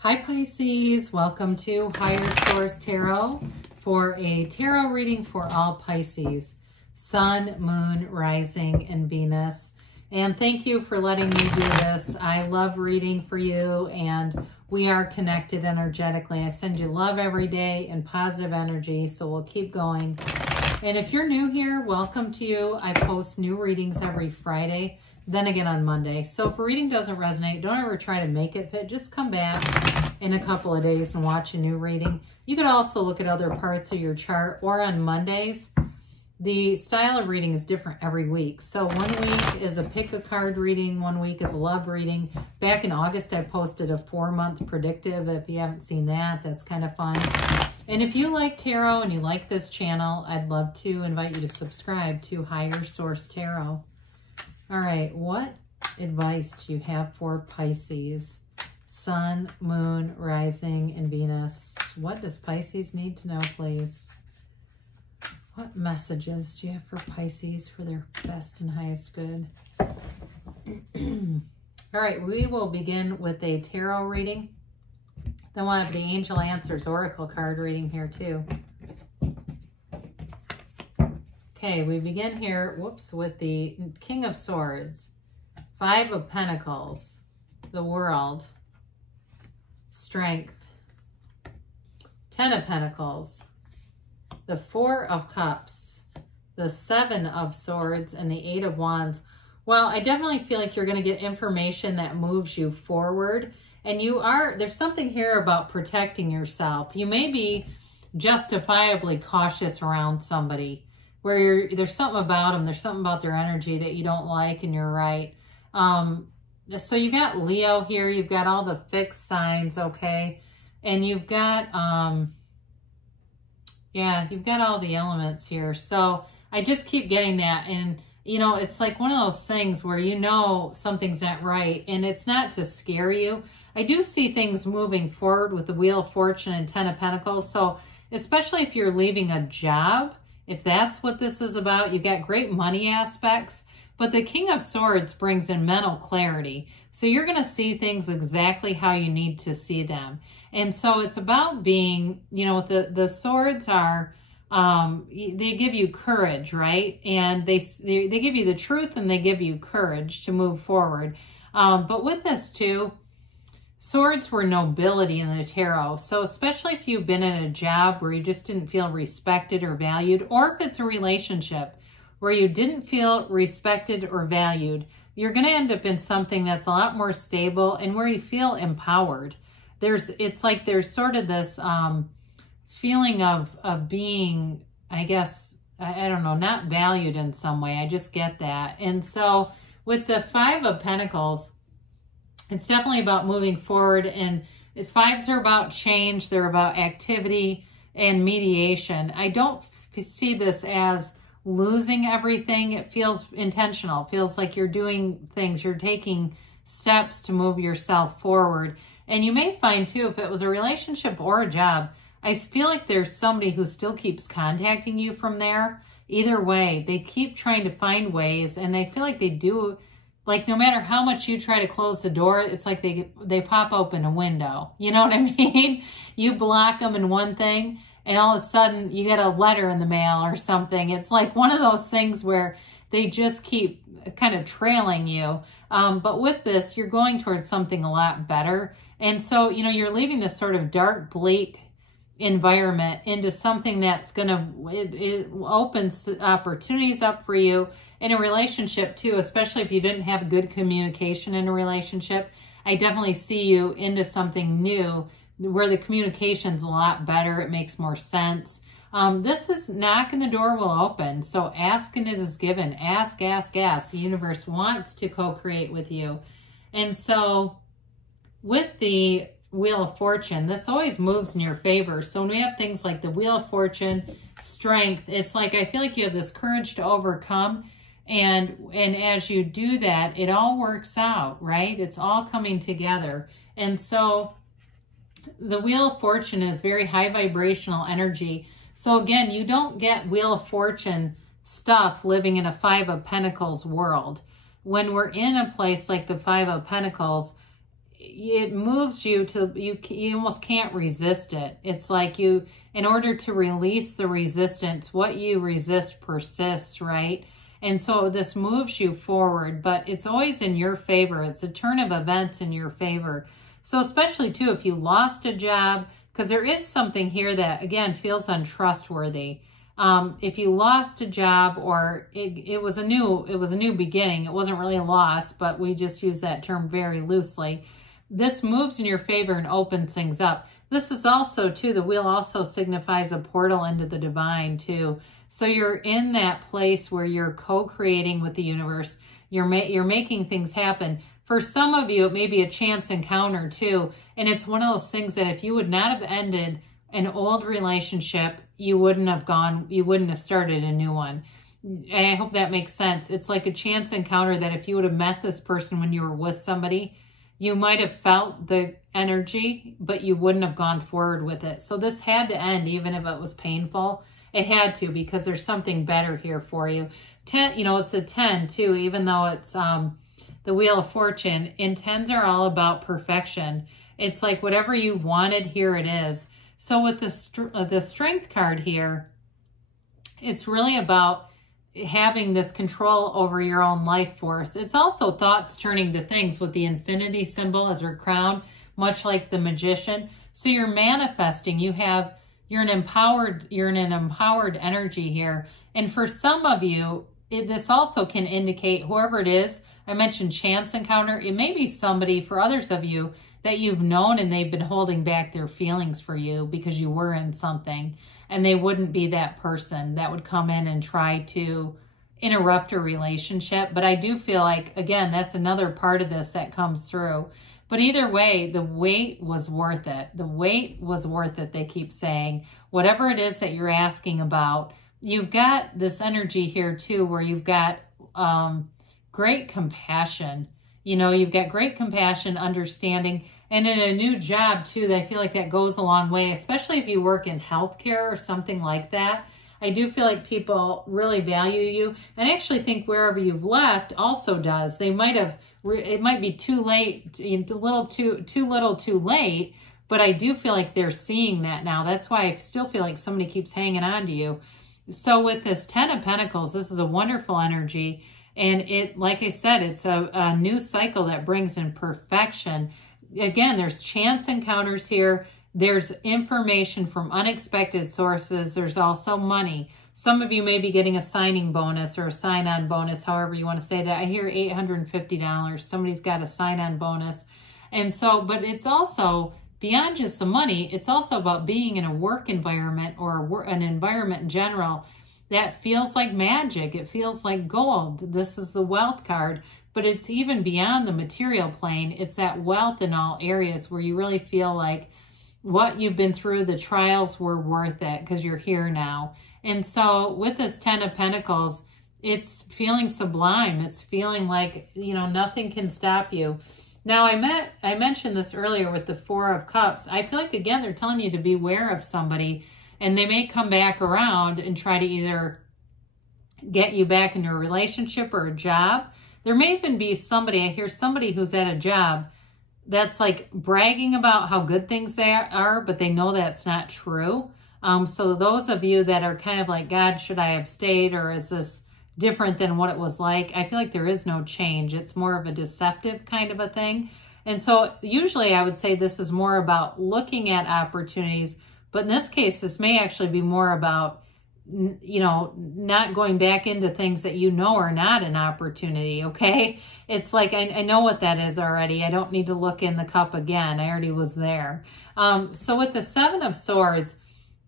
Hi Pisces, welcome to Higher Source Tarot for a tarot reading for all Pisces, Sun, Moon, Rising, and Venus. And thank you for letting me do this. I love reading for you and we are connected energetically. I send you love every day and positive energy, so we'll keep going. And if you're new here, welcome to you. I post new readings every Friday, then again on Monday. So if a reading doesn't resonate, don't ever try to make it fit. Just come back in a couple of days and watch a new reading. You could also look at other parts of your chart, or on Mondays. The style of reading is different every week. So one week is a pick a card reading, one week is a love reading. Back in August, I posted a 4-month predictive. If you haven't seen that, that's kind of fun. And if you like tarot and you like this channel, I'd love to invite you to subscribe to Higher Source Tarot. All right, what advice do you have for Pisces? Sun, Moon, Rising, and Venus. What does Pisces need to know, please? What messages do you have for Pisces for their best and highest good? All right, we will begin with a tarot reading. Then we'll have the Angel Answers Oracle card reading here too. Okay, we begin here, with the King of Swords, 5 of Pentacles, the World, Strength, 10 of Pentacles, the 4 of Cups, the 7 of Swords, and the 8 of Wands. Well, I definitely feel like you're going to get information that moves you forward. And there's something here about protecting yourself. You may be justifiably cautious around somebody, where there's something about them, there's something about their energy that you don't like, and you're right. So you've got Leo here, you've got all the fixed signs, okay? And you've got, you've got all the elements here. So I just keep getting that. And, you know, it's like one of those things where you know something's not right, and it's not to scare you. I do see things moving forward with the Wheel of Fortune and 10 of Pentacles. So especially if you're leaving a job, if that's what this is about, you've got great money aspects. But the King of Swords brings in mental clarity. So you're going to see things exactly how you need to see them. And so it's about being, you know, the swords are, they give you courage, right? And they give you the truth, and they give you courage to move forward. But with this too, swords were nobility in the tarot. So especially if you've been in a job where you just didn't feel respected or valued, or if it's a relationship where you didn't feel respected or valued, you're going to end up in something that's a lot more stable and where you feel empowered. It's like there's sort of this feeling of being, I guess, I don't know, not valued in some way. I just get that. And so with the 5 of Pentacles, it's definitely about moving forward, and 5s are about change. They're about activity and mediation. I don't see this as losing everything. It feels intentional. It feels like you're doing things. You're taking steps to move yourself forward. And you may find too, if it was a relationship or a job, I feel like there's somebody who still keeps contacting you from there. Either way, they keep trying to find ways, and they feel like they do. Like no matter how much you try to close the door, it's like they pop open a window. You know what I mean? You block them in one thing, and all of a sudden you get a letter in the mail or something. It's like one of those things where they just keep kind of trailing you. But with this, you're going towards something a lot better. And so, you know, you're leaving this sort of dark, bleak environment into something that's it opens the opportunities up for you in a relationship too, especially if you didn't have good communication in a relationship. I definitely see you into something new where the communication's a lot better. It makes more sense. This is knock and the door will open. So ask and it is given. Ask, ask, ask. The universe wants to co-create with you. And so with the Wheel of Fortune, this always moves in your favor. So when we have things like the Wheel of Fortune, Strength, it's like I feel like you have this courage to overcome. And as you do that, it all works out, right? It's all coming together. And so the Wheel of Fortune is very high vibrational energy. So again, you don't get Wheel of Fortune stuff living in a 5 of Pentacles world. When we're in a place like the 5 of Pentacles, it moves you to, you almost can't resist it. It's like you, in order to release the resistance, what you resist persists, right? And so this moves you forward, but it's always in your favor. It's a turn of events in your favor. So especially too, if you lost a job, because there is something here that, again, feels untrustworthy. If you lost a job, or it was a new beginning. It wasn't really a loss, but we just use that term very loosely. This moves in your favor and opens things up. This is also too, the wheel also signifies a portal into the divine too. So you're in that place where you're co-creating with the universe. You're making things happen. For some of you, it may be a chance encounter too. And it's one of those things that if you would not have ended an old relationship, you wouldn't have started a new one. And I hope that makes sense. It's like a chance encounter that if you would have met this person when you were with somebody, you might have felt the energy, but you wouldn't have gone forward with it. So this had to end, even if it was painful. It had to, because there's something better here for you. 10, it's a 10 too, even though it's the Wheel of Fortune. And 10s are all about perfection. It's like whatever you wanted, here it is. So with the Strength card here, it's really about having this control over your own life force. It's also thoughts turning to things with the infinity symbol as your crown, much like the Magician. So you're manifesting. You're in an empowered energy here. And for some of you, this also can indicate whoever it is. I mentioned chance encounter. It may be somebody, for others of you, that you've known and they've been holding back their feelings for you because you were in something, and they wouldn't be that person that would come in and try to interrupt a relationship. But I do feel like, again, that's another part of this that comes through. But either way, the wait was worth it. The wait was worth it, they keep saying. Whatever it is that you're asking about, you've got this energy here too, where you've got great compassion. You've got great compassion, understanding, and in a new job too, I feel like that goes a long way, especially if you work in healthcare or something like that. I do feel like people really value you, and I actually think wherever you've left also does. They might have, it might be too late, too little too late, but I do feel like they're seeing that now. That's why I still feel like somebody keeps hanging on to you. So with this 10 of Pentacles, this is a wonderful energy. And it, like I said, it's a new cycle that brings in perfection. Again, there's chance encounters here. There's information from unexpected sources. There's also money. Some of you may be getting a signing bonus or a sign-on bonus, however you want to say that. I hear $850. Somebody's got a sign-on bonus. And so, but it's also beyond just the money. It's also about being in a work environment or an environment in general that feels like magic. It feels like gold. This is the Wealth card, but it's even beyond the material plane. It's that wealth in all areas where you really feel like what you've been through, the trials were worth it because you're here now. And so with this 10 of Pentacles, it's feeling sublime. It's feeling like, nothing can stop you. Now, I mentioned this earlier with the 4 of Cups. I feel like, again, they're telling you to beware of somebody, and they may come back around and try to either get you back into a relationship or a job. There may even be somebody, I hear somebody who's at a job that's like bragging about how good things they are, but they know that's not true. So those of you that are kind of like, God, should I have stayed, or is this different than what it was like? I feel like there is no change. It's more of a deceptive kind of a thing. And so usually I would say this is more about looking at opportunities, but in this case, this may actually be more about, not going back into things that are not an opportunity, okay? It's like, I know what that is already. I don't need to look in the cup again. I already was there. So with the 7 of Swords,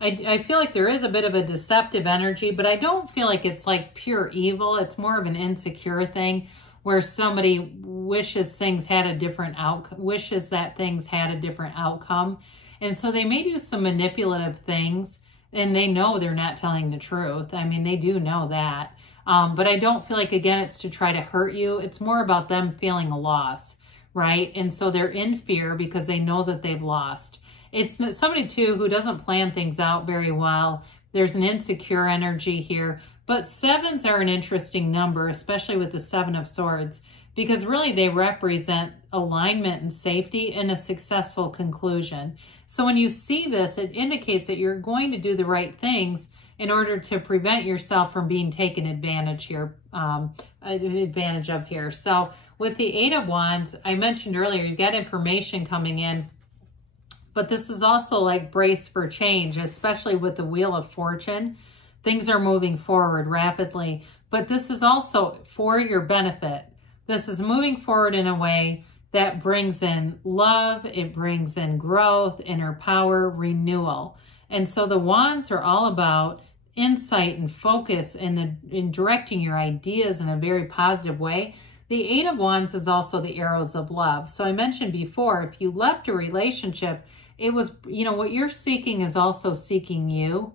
I feel like there is a bit of a deceptive energy, but I don't feel like it's like pure evil. It's more of an insecure thing where somebody wishes that things had a different outcome. And so they may do some manipulative things, and they know they're not telling the truth. I mean, they do know that. But I don't feel like, again, it's to try to hurt you. It's more about them feeling a loss, right? And so they're in fear because they know that they've lost. It's somebody, too, who doesn't plan things out very well. There's an insecure energy here. But 7s are an interesting number, especially with the 7 of Swords, because really they represent alignment and safety and a successful conclusion. So when you see this, it indicates that you're going to do the right things in order to prevent yourself from being taken advantage of here. So with the Eight of Wands, I mentioned earlier, you've got information coming in, but this is also like brace for change, especially with the Wheel of Fortune. Things are moving forward rapidly, but this is also for your benefit. This is moving forward in a way that brings in love, it brings in growth, inner power, renewal. And so the Wands are all about insight and focus in directing your ideas in a very positive way. The Eight of Wands is also the arrows of love. So I mentioned before, if you left a relationship, it was, you know, what you're seeking is also seeking you.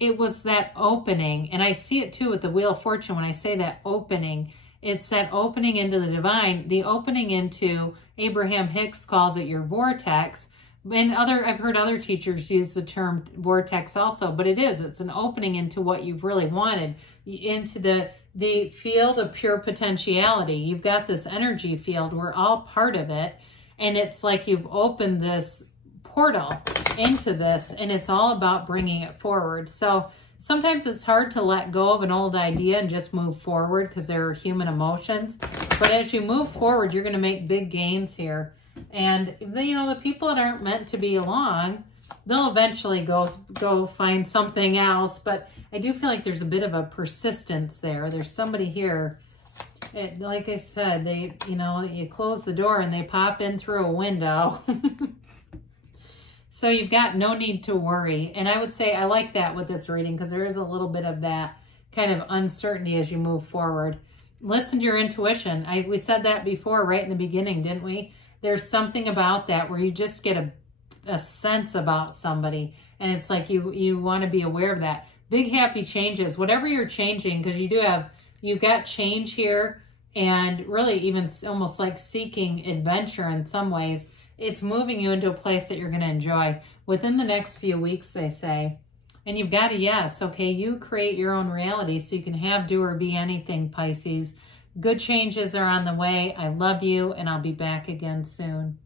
It was that opening, and I see it too with the Wheel of Fortune when I say that opening. It's that opening into the divine, the opening into, Abraham Hicks calls it your vortex. And I've heard other teachers use the term vortex also, but it's an opening into what you've really wanted, into the field of pure potentiality. You've got this energy field. We're all part of it. And it's like you've opened this portal into this, and it's all about bringing it forward. So sometimes it's hard to let go of an old idea and just move forward because there are human emotions. But as you move forward, you're going to make big gains here. And, you know, the people that aren't meant to be along, they'll eventually go find something else. But I do feel like there's a bit of a persistence there. There's somebody here, like I said, you close the door and they pop in through a window. So you've got no need to worry. And I would say I like that with this reading because there is a little bit of that kind of uncertainty as you move forward. Listen to your intuition. We said that before right in the beginning, didn't we? There's something about that where you just get a sense about somebody. And it's like you want to be aware of that. Big happy changes, whatever you're changing, because you've got change here, and really even almost like seeking adventure in some ways. It's moving you into a place that you're going to enjoy within the next few weeks, they say. And you've got a yes, okay? You create your own reality so you can have, do, or be anything, Pisces. Good changes are on the way. I love you, and I'll be back again soon.